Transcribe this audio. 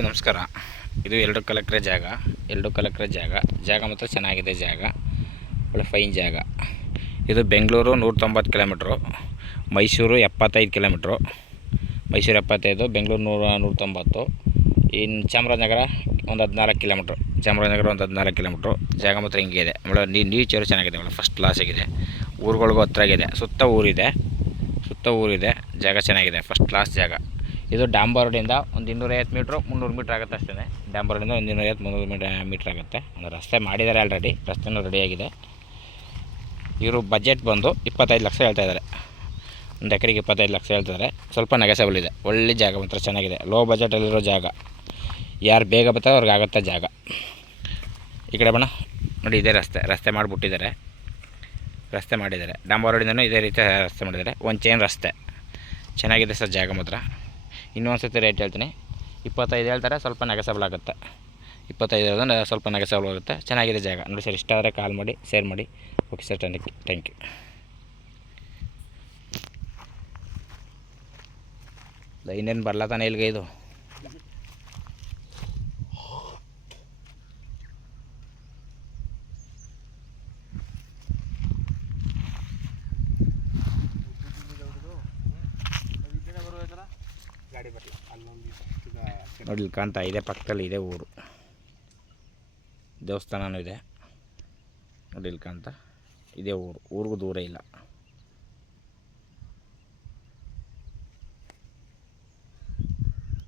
So ನಮಸ್ಕಾರ. ಇದು 2 ಎಕರೆ ಜಾಗ. 2 ಎಕರೆ ಜಾಗ ಮಾತ್ರ ಚೆನ್ನಾಗಿದೆ. ಜಾಗ ಒಳ್ಳೆ ಫೈನ್ ಜಾಗ. ಇದು ಬೆಂಗಳೂರು 190 ಕಿಲೋಮೀಟ್ರು, ಮೈಸೂರು 75 ಕಿಲೋಮೀಟ್ರು. ಮೈಸೂರು 75, ಬೆಂಗಳೂರು 190. ಇನ್ನು ಚಾಮರಾಜನಗರ ಒಂದು 14 ಕಿಲೋಮೀಟ್ರು. ಚಾಮರಾಜನಗರ ಒಂದು 14 ಕಿಲೋಮೀಟ್ರು. ಜಾಗ ಮಾತ್ರ ಹಿಂಗೆ ಇದೆ. ಒಳ್ಳೆ ನೇಚರು ಚೆನ್ನಾಗಿದೆ. ಒಳ್ಳೆ ಫಸ್ಟ್ ಕ್ಲಾಸ್ ಆಗಿದೆ. ಊರುಗಳಿಗೂ ಹತ್ರ ಆಗಿದೆ. ಸುತ್ತ ಊರಿದೆ. ಜಾಗ ಚೆನ್ನಾಗಿದೆ. ಫಸ್ಟ್ ಕ್ಲಾಸ್ ಜಾಗ. ಇದು ಡಾಂಬರ್ ರೋಡಿಂದ ಒಂದು 250 ಮೀಟ್ರು 300 ಮೀಟ್ರ್ ಆಗುತ್ತೆ ಅಷ್ಟೇ. ಡಾಂಬರ್ ರೋಡಿಂದ ಒಂದು 250-300 ಮೀಟ್ರ್ ಆಗುತ್ತೆ. ಅಂದರೆ ರಸ್ತೆ ಮಾಡಿದ್ದಾರೆ ಆಲ್ರೆಡಿ. ರಸ್ತೆನೂ ರೆಡಿಯಾಗಿದೆ. ಇವರು ಬಜೆಟ್ ಬಂದು 25 ಲಕ್ಷ ಹೇಳ್ತಾಯಿದ್ದಾರೆ. ಒಂದು ಎಕರೆಗೆ 25 ಲಕ್ಷ ಹೇಳ್ತಿದ್ದಾರೆ. ಸ್ವಲ್ಪ ನೆಗೆಸಬಲ್ ಇದೆ. ಒಳ್ಳೆ ಜಾಗ ಮಾತ್ರ ಚೆನ್ನಾಗಿದೆ. ಲೋ ಬಜೆಟಲ್ಲಿರೋ ಜಾಗ. ಯಾರು ಬೇಗ ಬರ್ತಾರೆ ಅವ್ರಿಗೆ ಆಗುತ್ತೆ ಜಾಗ. ಈ ಕಡೆ ಬಣ್ಣ ನೋಡಿ, ಇದೇ ರಸ್ತೆ ಮಾಡಿಬಿಟ್ಟಿದ್ದಾರೆ. ಡಾಂಬರ್ ರೋಡಿಂದನೂ ಇದೇ ರೀತಿ ರಸ್ತೆ ಮಾಡಿದ್ದಾರೆ. ಒಂದು ಚೈನ್ ರಸ್ತೆ ಚೆನ್ನಾಗಿದೆ ಸರ್. ಜಾಗ ಮಾತ್ರ ಇನ್ನೊಂದು ಸತಿ ರೇಟ್ ಹೇಳ್ತೀನಿ. 25 ಹೇಳ್ತಾರೆ. ಸ್ವಲ್ಪ ನೆಗೆಸಬಲ್ ಆಗುತ್ತೆ. 25 ಹೇಳಿದ್ರೆ ಸ್ವಲ್ಪ ನೆಗೆಸಬಲ್ ಆಗುತ್ತೆ. ಚೆನ್ನಾಗಿದೆ ಜಾಗ ನೋಡಿ ಸರ್. ಇಷ್ಟ ಆದರೆ ಕಾಲ್ ಮಾಡಿ, ಶೇರ್ ಮಾಡಿ. Okay sir, thank you. ಇನ್ನೇನು ಬರ್ಲತ್ತಾನೆ ಇಲ್ಲಿಗೆ ಇದು. ನೋಡಿ ಇಲ್ಲಿ ಕಾಣ್ತಾ ಇದೆ, ಪಕ್ಕದಲ್ಲಿ ಇದೆ ಊರು. ದೇವಸ್ಥಾನವೂ ಇದೆ ನೋಡಿ. ಇಲ್ಲಿ ಕಾಣ್ತಾ ಇದೇ ಊರಿಗೂ ದೂರ ಇಲ್ಲ.